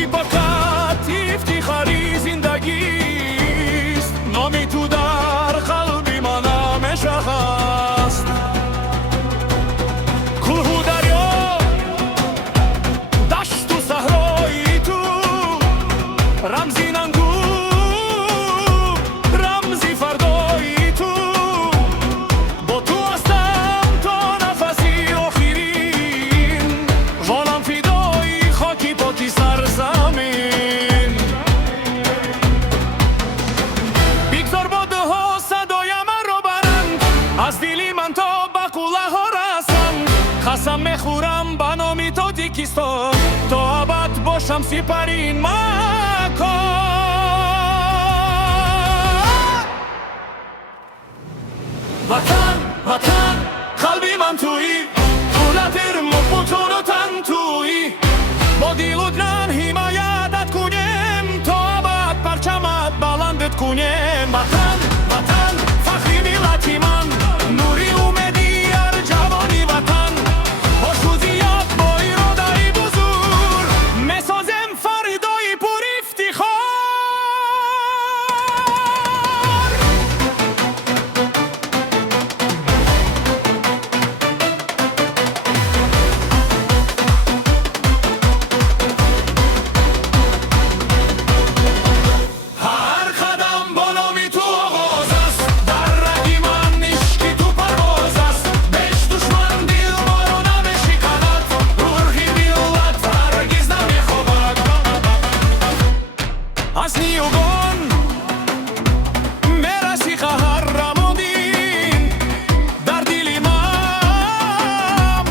خاکی فقط افتخاری زندگیست، نامی تو در قلبی من همیشه هست. کوه و دریا، دشت و صحرای تو، رمزی ننگو، رمزی فردای تو. با تو هستم تا نفسی آخرین، والم فدای خاکی پاکی سرزمین. بگذار باده ها صدای من رو برند، از دلی من تا بقوله ها رسند. قسم میخورم به نام تاجیکستان، تا ابد باشم سپر این مکان. وطن وطن قلبی من تویی، دولتر مفتون و تن تویی. با دیل و جان حمایتت کنیم، تا ابد پرچمت بلندت کنیم. وطن وطن فخری ملتی من، نوری امیدی هر جوانی وطن. با شجاعت با اراده‌ای بزرگ، میسازیم فردایی پر افتخار. هر قدم با نامی تو آغاز است، در رگی من عشقی تو پرواز است. بیش دشمن دل ما رو نمیشکند، روحی ملت هرگز نمیخوابد. از نیوگان میرسی قهرمانی، در دل من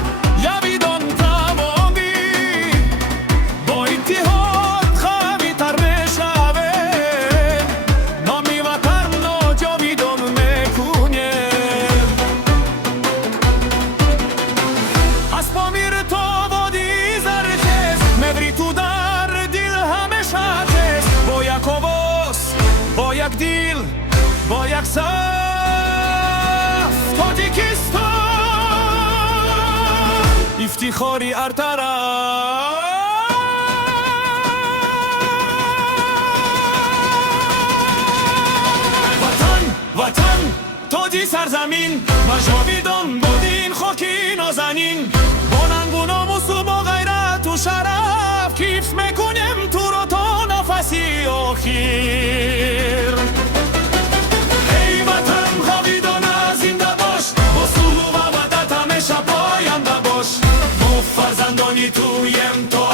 یابیدان تمامی. با اتحاد قوی تر میشویم، نامی وطن را جاویدان میکنیم. از پامیر تا وادی زرتشت، مدری تو در دل همیشه هست. با یک آواز، با یک دل، با یک صف، تاجیکستان افتخاری هر طرف. وطن وطن تاجی سرزمین، و جاویدان بودین خاکی نازنین. با ننگ و ناموس و با غیرت و شرف، کیف میکنیم تو رو تا نفسی آخر. ای وطن جاویدانه زنده باش، با صلح و وحدت همیشه پاینده باش. ما فرزندانی تویم تا